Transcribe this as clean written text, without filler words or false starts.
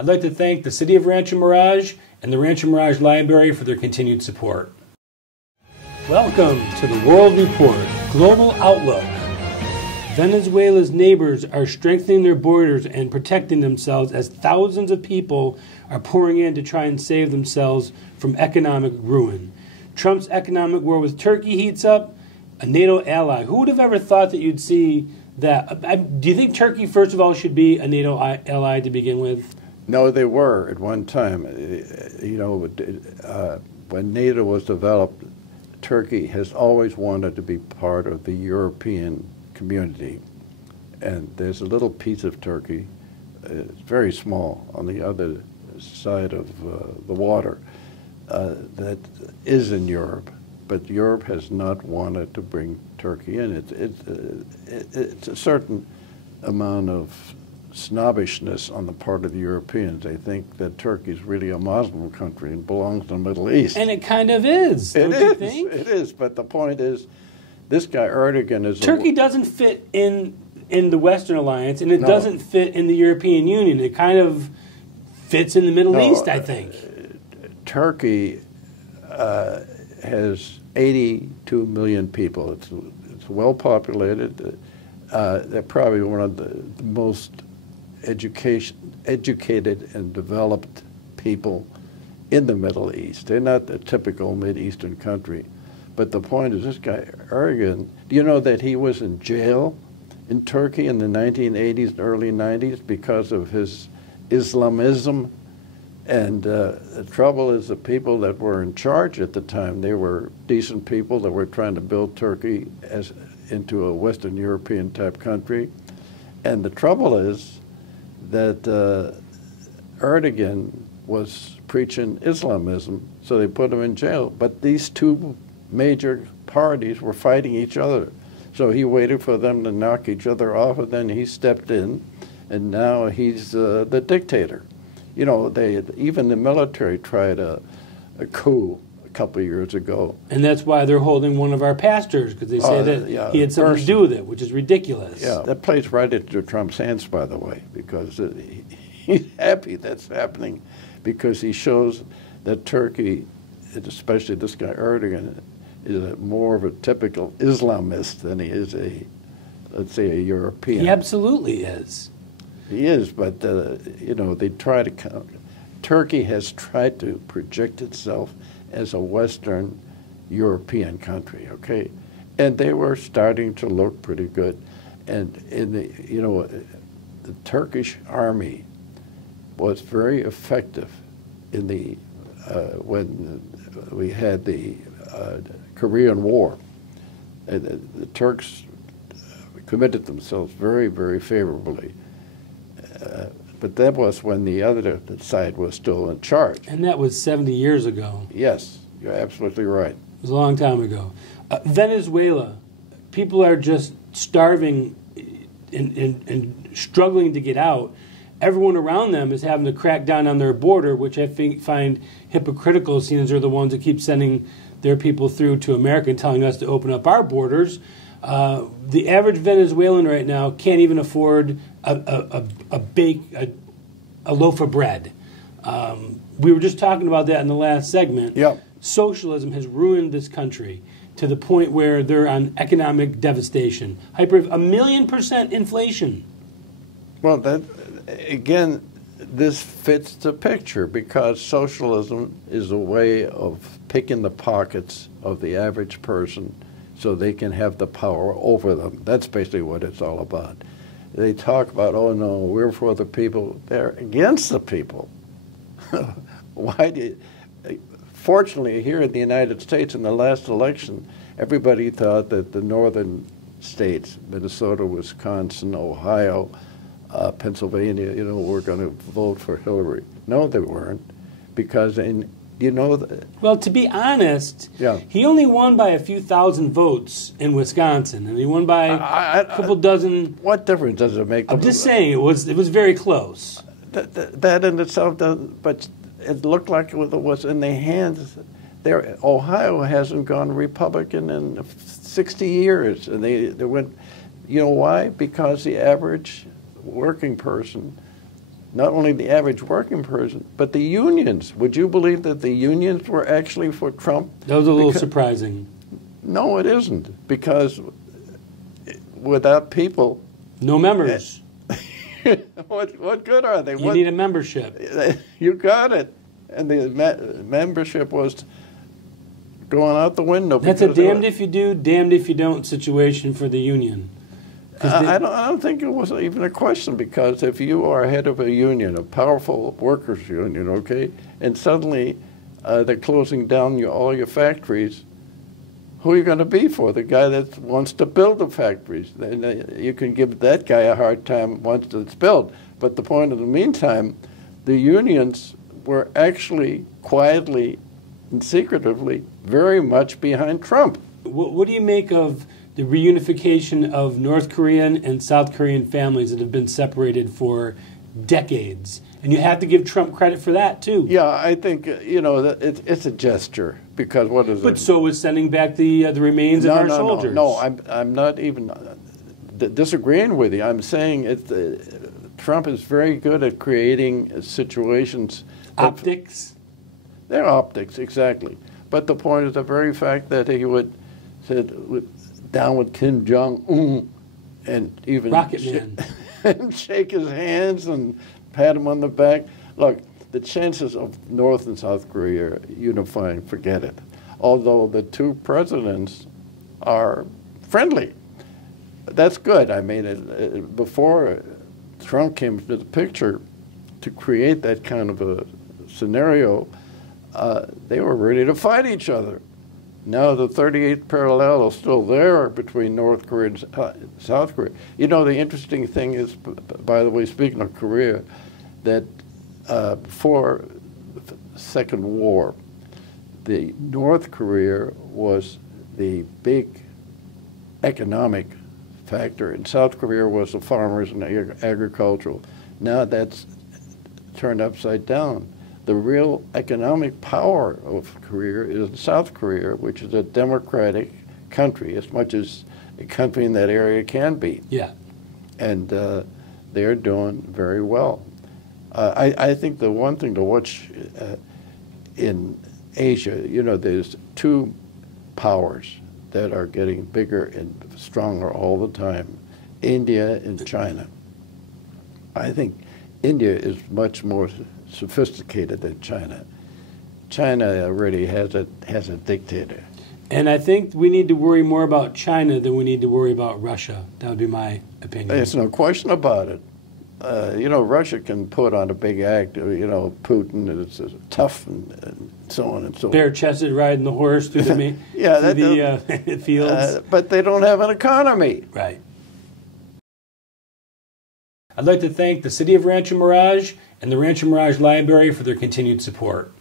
I'd like to thank the City of Rancho Mirage and the Rancho Mirage Library for their continued support. Welcome to the World Report, Global Outlook. Venezuela's neighbors are strengthening their borders and protecting themselves as thousands of people are pouring in to try and save themselves from economic ruin. Trump's economic war with Turkey heats up, a NATO ally. Who would have ever thought that you'd see that? Do you think Turkey, first of all, should be a NATO ally to begin with? No, they were at one time. When NATO was developed, Turkey has always wanted to be part of the European community. And there's a little piece of Turkey, it's very small, on the other side of the water, that is in Europe. But Europe has not wanted to bring Turkey in. It's a certain amount of snobbishness on the part of the Europeans. They think that Turkey is really a Muslim country and belongs to the Middle East. And it kind of is, don't you think? It is, but the point is, this guy Erdogan is... Turkey doesn't fit in the Western alliance, and it doesn't fit in the European Union. It kind of fits in the Middle East, I think. Turkey has 82 million people. It's well populated. They're probably one of the most educated and developed people in the Middle East. They're not the typical Mid-Eastern country. But the point is, this guy Erdogan, do you know that he was in jail in Turkey in the 1980s and early 90s because of his Islamism? And the trouble is the people that were in charge at the time, they were decent people that were trying to build Turkey into a Western European type country. And the trouble is that Erdogan was preaching Islamism, so they put him in jail. But these two major parties were fighting each other. So he waited for them to knock each other off, and then he stepped in, and now he's the dictator. You know, even the military tried a coup a couple of years ago. And that's why they're holding one of our pastors, because they say that he had something to do with it, which is ridiculous. Yeah, that plays right into Trump's hands, by the way, because he's happy that's happening, because he shows that Turkey, especially this guy Erdogan, is more of a typical Islamist than he is let's say, a European. He absolutely is. He is, but, you know, Turkey has tried to project itself as a Western European country, okay? And they were starting to look pretty good. And the Turkish army was very effective in when we had the Korean War. The Turks committed themselves very, very favorably. But that was when the other side was still in charge. And that was 70 years ago. Yes, you're absolutely right. It was a long time ago. Venezuela, people are just starving and struggling to get out. Everyone around them is having to crack down on their border, which I find hypocritical, seeing as they're the ones that keep sending their people through to America and telling us to open up our borders. The average Venezuelan right now can't even afford a loaf of bread. We were just talking about that in the last segment. Yep. Socialism has ruined this country to the point where they're on economic devastation. 1,000,000% inflation. Well, that again, this fits the picture, because socialism is a way of picking the pockets of the average person so they can have the power over them. That's basically what it's all about. They talk about, oh no, we're for the people. They're against the people. Why do you, fortunately, here in the United States in the last election, everybody thought that the northern states, Minnesota, Wisconsin, Ohio, Pennsylvania, you know, were going to vote for Hillary. No, they weren't, because well, to be honest, he only won by a few thousand votes in Wisconsin, and he won by a couple dozen. What difference does it make? I'm just saying it was very close. That in itself doesn't, but it looked like it was in their hands. Ohio hasn't gone Republican in 60 years, and they went. You know why? Because the average working person not only the average working person, but the unions. Would you believe that the unions were actually for Trump? That was a little surprising. No, it isn't, because without people... No members. What good are they? You need a membership. You got it. And the membership was going out the window. That's a damned if you do, damned if you don't situation for the union. I don't think it was even a question, because if you are head of a union, a powerful workers' union, okay, and suddenly they're closing down all your factories, who are you going to be for? The guy that wants to build the factories. Then you can give that guy a hard time once it's built. But the point in the meantime, the unions were actually quietly and secretively very much behind Trump. What do you make of the reunification of North Korean and South Korean families that have been separated for decades? And you have to give Trump credit for that, too. Yeah, I think, it's a gesture, because what is it? But so is sending back the remains of our soldiers. No, I'm not even disagreeing with you. I'm saying Trump is very good at creating situations. Optics? They're optics, exactly. But the point is the very fact that he would sit down with Kim Jong-un and even Rocket Man. and shake his hands and pat him on the back. Look, the chances of North and South Korea unifying, forget it. Although the two presidents are friendly. That's good. I mean, before Trump came into the picture to create that kind of a scenario, they were ready to fight each other. Now the 38th parallel is still there between North Korea and South Korea. You know, the interesting thing is, by the way, speaking of Korea, that before the Second War, the North Korea was the big economic factor, and South Korea was the farmers and agricultural. Now that's turned upside down. The real economic power of Korea is South Korea, which is a democratic country, as much as a country in that area can be. Yeah. And they're doing very well. I think the one thing to watch in Asia, there's two powers that are getting bigger and stronger all the time, India and China. I think India is much more sophisticated than China. China already has a dictator. And I think we need to worry more about China than we need to worry about Russia. That would be my opinion. There's no question about it. Russia can put on a big act. Putin is tough and so on and so on. Bare-chested riding the horse through the, the fields. But they don't have an economy. Right. I'd like to thank the City of Rancho Mirage and the Rancho Mirage Library for their continued support.